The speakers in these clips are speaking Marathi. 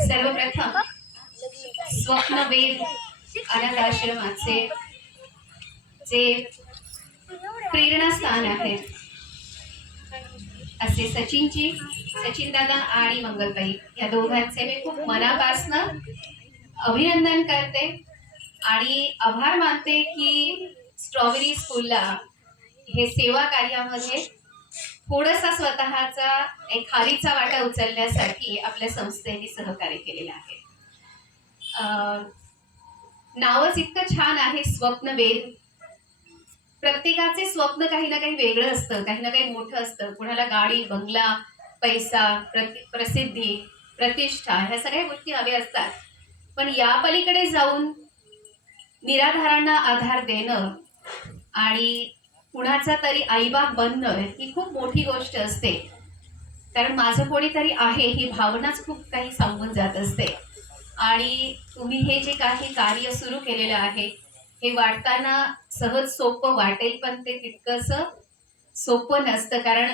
सर्वप्रथम स्वप्नवेद अनाथ आश्रमाचे जे प्रेरणास्थान आहे असे सचिन दादा आणि मंगलताई या दोघांचे मी खूप मनापासून अभिनंदन करते आणि आभार मानते की स्ट्रॉबेरी स्कूलला हे सेवा कार्यामध्ये थोडासा स्वतःचा एक हारीचा वाटा उचलण्यासाठी आपल्या संस्थेने सहकार्य केलेलं आहे. नावच इतकं छान आहे स्वप्नवेद. प्रत्येकाचे स्वप्न काही ना काही वेगळं असतं, काही ना काही मोठं असतं. कुणाला गाडी, बंगला, पैसा, प्रसिद्धी, प्रतिष्ठा ह्या सगळ्या गोष्टी हव्या असतात. पण या पलीकडे जाऊन निराधारांना आधार देणं आणि कुणाचा तरी आईबाप बनणं ही खूप मोठी गोष्ट असते. कारण माझं कोणीतरी आहे ही भावनाच खूप काही सांगून जात असते. आणि तुम्ही हे जे काही कार्य सुरू केलेलं आहे हे वाटताना सहज सोपं वाटेल, पण ते तितकंसं सोपं नसतं. कारण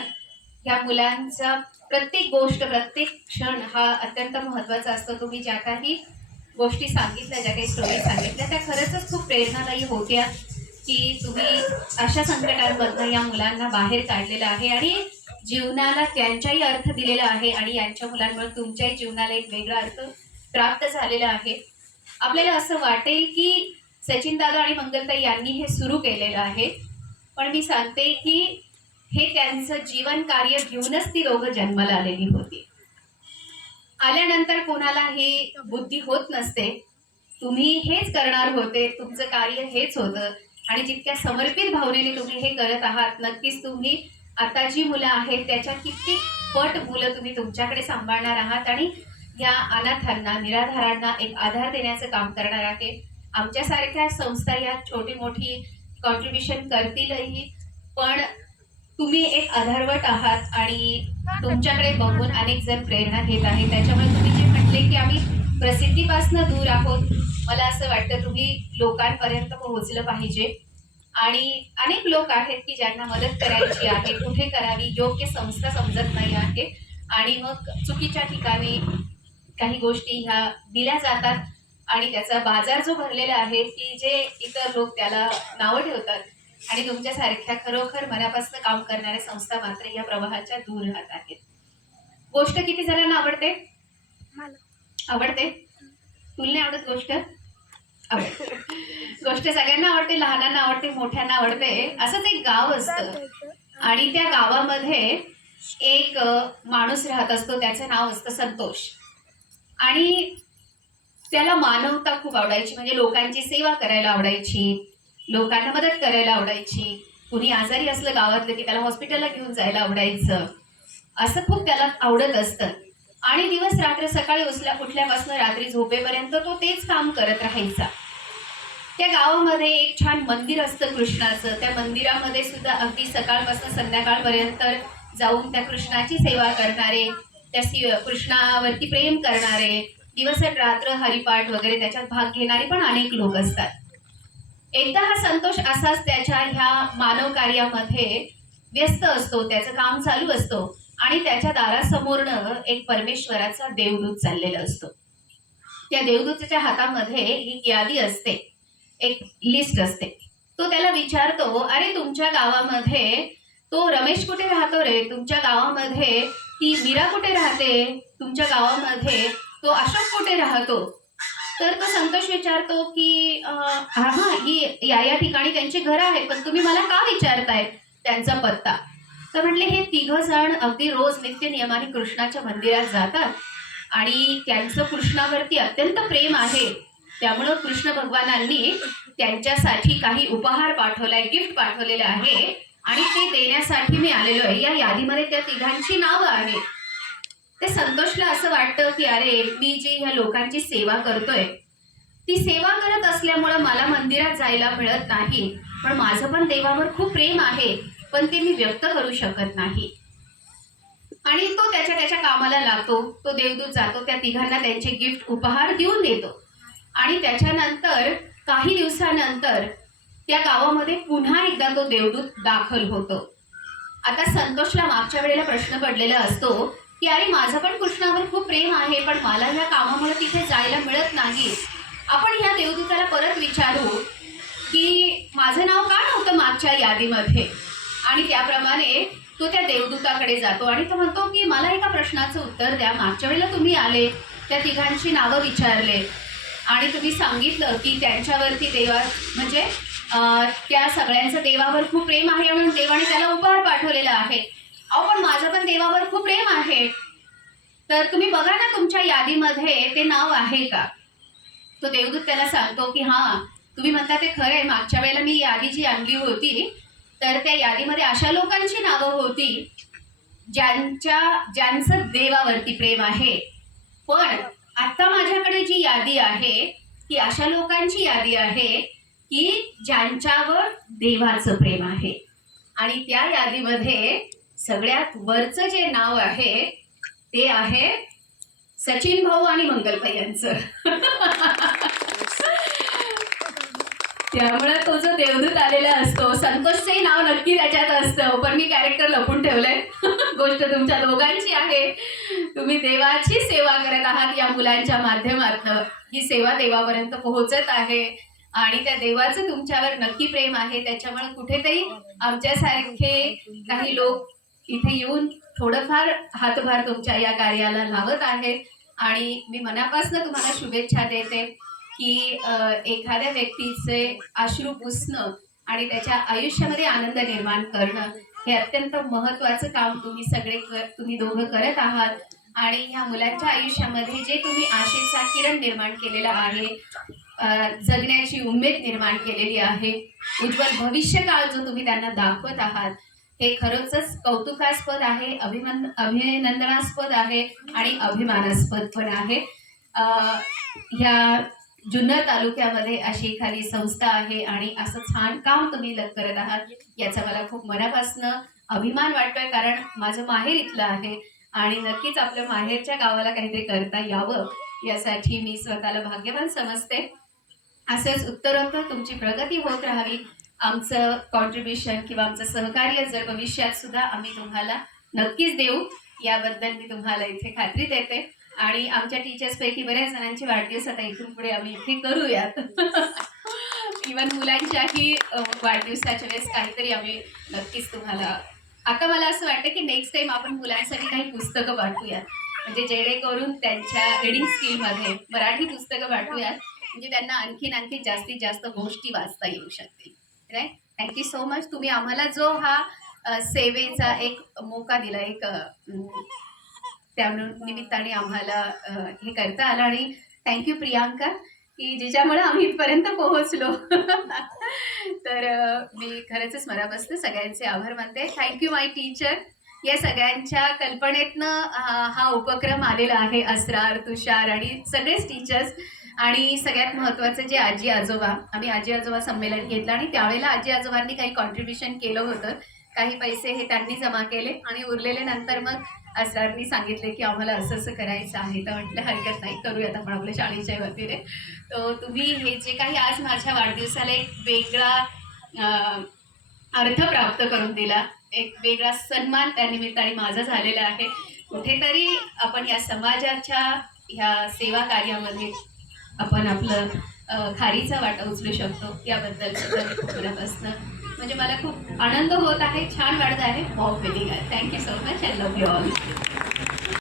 ह्या मुलांचा प्रत्येक गोष्ट, प्रत्येक क्षण हा अत्यंत महत्त्वाचा असतो. तुम्ही ज्या काही गोष्टी सांगितल्या, ज्या काही स्टोरी सांगितल्या त्या खरंच खूप प्रेरणादायी होत्या की तुम्ही अशा संकटांमधनं या मुलांना बाहेर काढलेलं आहे आणि जीवनाला त्यांच्याही अर्थ दिलेला आहे आणि यांच्या मुलांमुळे तुमच्याही जीवनाला एक वेगळा अर्थ प्राप्त झालेला आहे. आपल्याला असं वाटेल की सचिन दादा आणि मंगलताई यांनी हे सुरू केलेलं आहे, पण मी सांगते की हे त्यांचं जीवन कार्य घेऊनच ती दोघं जन्माला आलेली होती. आल्यानंतर कोणाला ही बुद्धी होत नसते. तुम्ही हेच करणार होते, तुमचं कार्य हेच होतं आणि जितक्या समर्पित भावनेने तुम्ही हे करत आहात, नक्कीच तुम्ही आता जी मुलं आहेत त्याच्या कित्येक पट मुलं तुम्ही तुमच्याकडे सांभाळणार आहात आणि या अनाथांना, निराधारांना एक आधार देण्याचं काम करणार आहे. आमच्यासारख्या संस्था या छोटी मोठी कॉन्ट्रीब्युशन करतीलही, पण तुम्ही एक आधारवट आहात आणि तुमच्याकडे बघून अनेक जण प्रेरणा घेत आहेत. त्याच्यामुळे तुम्ही जे म्हटले की आम्ही प्रसिद्धीपासून दूर आहोत, मला असं वाटतं तुम्ही लोकांपर्यंत पोहोचलं पाहिजे. आणि अनेक लोक आहेत की ज्यांना मदत करायची आहे, कुठे करावी, योग्य संस्था समजत नाही आहे आणि मग चुकीच्या ठिकाणी काही गोष्टी ह्या दिल्या जातात आणि त्याचा बाजार जो भरलेला आहे की जे इतर लोक त्याला नावं ठेवतात आणि तुमच्यासारख्या खरोखर मनापासून काम करणाऱ्या संस्था मात्र या प्रवाहाच्या दूर राहत आहेत. गोष्ट किती जणांना आवडते? आवडते? तुला नाही आवडत गोष्ट? आवडते. गोष्ट सगळ्यांना आवडते, लहानांना आवडते, मोठ्यांना आवडते. असंच एक गाव असतं आणि त्या गावामध्ये एक माणूस राहत असतो, त्याचं नाव असतं संतोष. आणि त्याला मानवता खूप आवडायची, म्हणजे लोकांची सेवा करायला आवडायची, लोकांना मदत करायला आवडायची. कुणी आजारी असलं गावातलं की त्याला हॉस्पिटलला घेऊन जायला आवडायचं. असं खूप त्याला आवडत असतं आणि दिवस रात्र, सकाळी उठल्यापासून रात्री झोपेपर्यंत तो तेच काम करत राहायचा. त्या गावामध्ये एक छान मंदिर असतं कृष्णाचं. त्या मंदिरामध्ये सुद्धा अगदी सकाळपासून संध्याकाळपर्यंत जाऊन त्या कृष्णाची सेवा करणारे, त्या कृष्णावरती प्रेम करणारे, दिवस रात्र हरिपाठ वगैरे त्याच्यात भाग घेणारे पण अनेक लोक असतात. एकदा हा संतोष असाच त्याच्या ह्या मानव कार्यामध्ये व्यस्त असतो, त्याचं काम चालू असतो आणि त्याच्या दारासमोरनं एक परमेश्वराचा देवदूत चाललेला असतो. त्या देवदूताच्या हातामध्ये एक यादी असते, एक लिस्ट असते. तो त्याला विचारतो, अरे तुमच्या गावामध्ये तो रमेश कुठे राहतो रे? तुमच्या गावामध्ये ती मीरा कुठे राहते? तुमच्या गावामध्ये तो अशोक कुठे राहतो? तर तो संतोष विचारतो की हा ही या ठिकाणी त्यांची घरं आहेत, पण तुम्ही मला का विचारताय त्यांचा पत्ता? तर म्हटले हे तिघं जण अगदी रोज नित्य नियमाने कृष्णाच्या मंदिरात जातात आणि त्यांचं कृष्णावरती अत्यंत प्रेम आहे. त्यामुळं कृष्ण भगवानांनी त्यांच्यासाठी काही उपहार पाठवलाय, गिफ्ट पाठवलेलं आहे आणि ते देण्यासाठी मी आलेलो आहे. या यादीमध्ये त्या तिघांची नावं आहेत. ते संतोषला असं वाटतं की अरे मी जी ह्या लोकांची सेवा करतोय, ती सेवा करत असल्यामुळं मला मंदिरात जायला मिळत नाही, पण माझं पण देवावर खूप प्रेम आहे, पण ते मी व्यक्त करू शकत नाही. आणि तो त्याच्या कामाला लागतो. तो देवदूत जातो, त्या तिघांना त्यांचे गिफ्ट उपहार देऊन देतो आणि त्याच्यानंतर काही दिवसानंतर त्या गावामध्ये पुन्हा एकदा तो देवदूत दाखल होतो. आता संतोषला मागच्या वेळेला प्रश्न पडलेला असतो की अरे माझं पण कृष्णावर खूप प्रेम आहे, पण मला ह्या कामामुळे तिथे जायला मिळत नाही. आपण ह्या देवदूताला परत विचारू की माझं नाव का नव्हतं मागच्या यादीमध्ये. आणि त्याप्रमाणे तो त्या देवदूताकडे जातो आणि तो म्हणतो की मला एका प्रश्नाचं उत्तर द्या. मागच्या वेळेला तुम्ही आले, त्या तिघांची नावं विचारले आणि तुम्ही सांगितलं की त्यांच्यावरती देवा म्हणजे त्या सगळ्यांचं देवावर खूप प्रेम आहे म्हणून देवाने त्याला उपहार पाठवलेला आहे. अहो पण माझं पण देवावर खूप प्रेम आहे, तर तुम्ही बघा ना तुमच्या यादीमध्ये ते नाव आहे का. तो देवदूत त्याला सांगतो की हां, तुम्ही म्हणता ते खरं आहे. मागच्या वेळेला मी यादी जी आणली होती, तर त्या यादीमध्ये अशा लोकांची नावं होती ज्यांचं देवावरती प्रेम आहे. पण आता माझ्याकडे जी यादी आहे ती अशा लोकांची यादी आहे की ज्यांच्यावर देवाचं प्रेम आहे. आणि त्या यादीमध्ये सगळ्यात वरचं जे नाव आहे ते आहे सचिन भाऊ आणि मंगलताई यांचं. त्यामुळे तो जो देवदूत आलेला असतो, संतोषचंही नाव नक्की त्याच्यात असतं, पण मी कॅरेक्टर लपून ठेवलंय. गोष्ट तुमच्या दोघांची आहे. तुम्ही देवाची सेवा करत आहात या मुलांच्या माध्यमातून. ही सेवा देवापर्यंत पोहोचत आहे आणि त्या देवाचं तुमच्यावर नक्की प्रेम आहे. त्याच्यामुळे कुठेतरी आमच्यासारखे काही लोक इथे येऊन थोडंफार हातभार तुमच्या या कार्याला लावत आहेत आणि मी मनापासून तुम्हाला शुभेच्छा देते की एखाद्या व्यक्तीचे अश्रू पुसणं आणि त्याच्या आयुष्यामध्ये आनंद निर्माण करणं हे अत्यंत महत्त्वाचं काम तुम्ही दोघं करत आहात. आणि ह्या मुलांच्या आयुष्यामध्ये जे तुम्ही आशेचा किरण निर्माण केलेला आहे, जगण्याची उमेद निर्माण केलेली आहे, उज्ज्वल भविष्यकाळ जो तुम्ही त्यांना दाखवत आहात, हे खरंच कौतुकास्पद आहे, अभिनंदनास्पद आहे आणि अभिमानास्पद पण आहे. ह्या जुन्नर तालुक्यामध्ये अशी एखादी संस्था आहे आणि असं छान काम तुम्ही करत आहात, याचा मला खूप मनापासून अभिमान वाटतोय. कारण माझं माहेर इथलं आहे आणि नक्कीच आपल्या माहेरच्या गावाला काहीतरी करता यावं यासाठी मी स्वतःला भाग्यवान समजते. असंच उत्तरोत्तर तुमची प्रगती होत राहावी. आमचं कॉन्ट्रीब्युशन किंवा आमचं सहकार्य जर भविष्यात सुद्धा आम्ही तुम्हाला नक्कीच देऊ, याबद्दल मी तुम्हाला इथे खात्री देते. आणि आमच्या टीचर्सपैकी बऱ्याच जणांचे वाढदिवस आता इथून पुढे आम्ही इथे करूयात. इवन मुलांच्याही वाढदिवसाच्या वेळेस काहीतरी आम्ही नक्कीच तुम्हाला. आता मला असं वाटतं की नेक्स्ट टाइम आपण मुलांसाठी काही पुस्तकं पाठवूयात, म्हणजे जेणेकरून त्यांच्या रीडिंग स्किलमध्ये मराठी पुस्तकं पाठवूयात, म्हणजे त्यांना आणखीन जास्तीत जास्त गोष्टी वाचता येऊ शकतील. राईट. Thank you so much. तुम्ही आम्हाला जो हा सेवेचा एक मोका दिला, एक त्या निमित्ताने आम्हाला हे करता आलं. आणि थँक्यू प्रियांका की जिच्यामुळे आम्ही इथपर्यंत पोहोचलो. तर मी खरंच मनापासून सगळ्यांचे आभार मानते. थँक्यू माय टीचर. या सगळ्यांच्या कल्पनेतनं हा उपक्रम आलेला आहे. असरार, तुषार आणि सगळेच टीचर्स. आणि सगळ्यात महत्त्वाचं जे आजी आजोबा, आम्ही आजी आजोबा संमेलन घेतलं आणि त्यावेळेला आजी आजोबांनी काही कॉन्ट्रीब्युशन केलं होतं. काही पैसे हे त्यांनी जमा केले आणि उरलेले नंतर मग असरारनी सांगितले की आम्हाला असं करायचं आहे. तर म्हटलं हरकत नाही, करूयात आपण आपल्या शाळेच्या वतीने. तर तुम्ही हे जे काही आज माझ्या वाढदिवसाला एक वेगळा अर्थ प्राप्त करून दिला, एक वेगळा सन्मान त्या निमित्ताने माझा झालेला आहे. कुठेतरी आपण या समाजाच्या ह्या सेवा कार्यामध्ये आपण आपलं खारीचा वाटा उचलू शकतो, याबद्दल मनापासून म्हणजे मला खूप आनंद होत आहे, छान वाटत आहे, वाव फिलिंग आहे. Thank you so much. I love you all.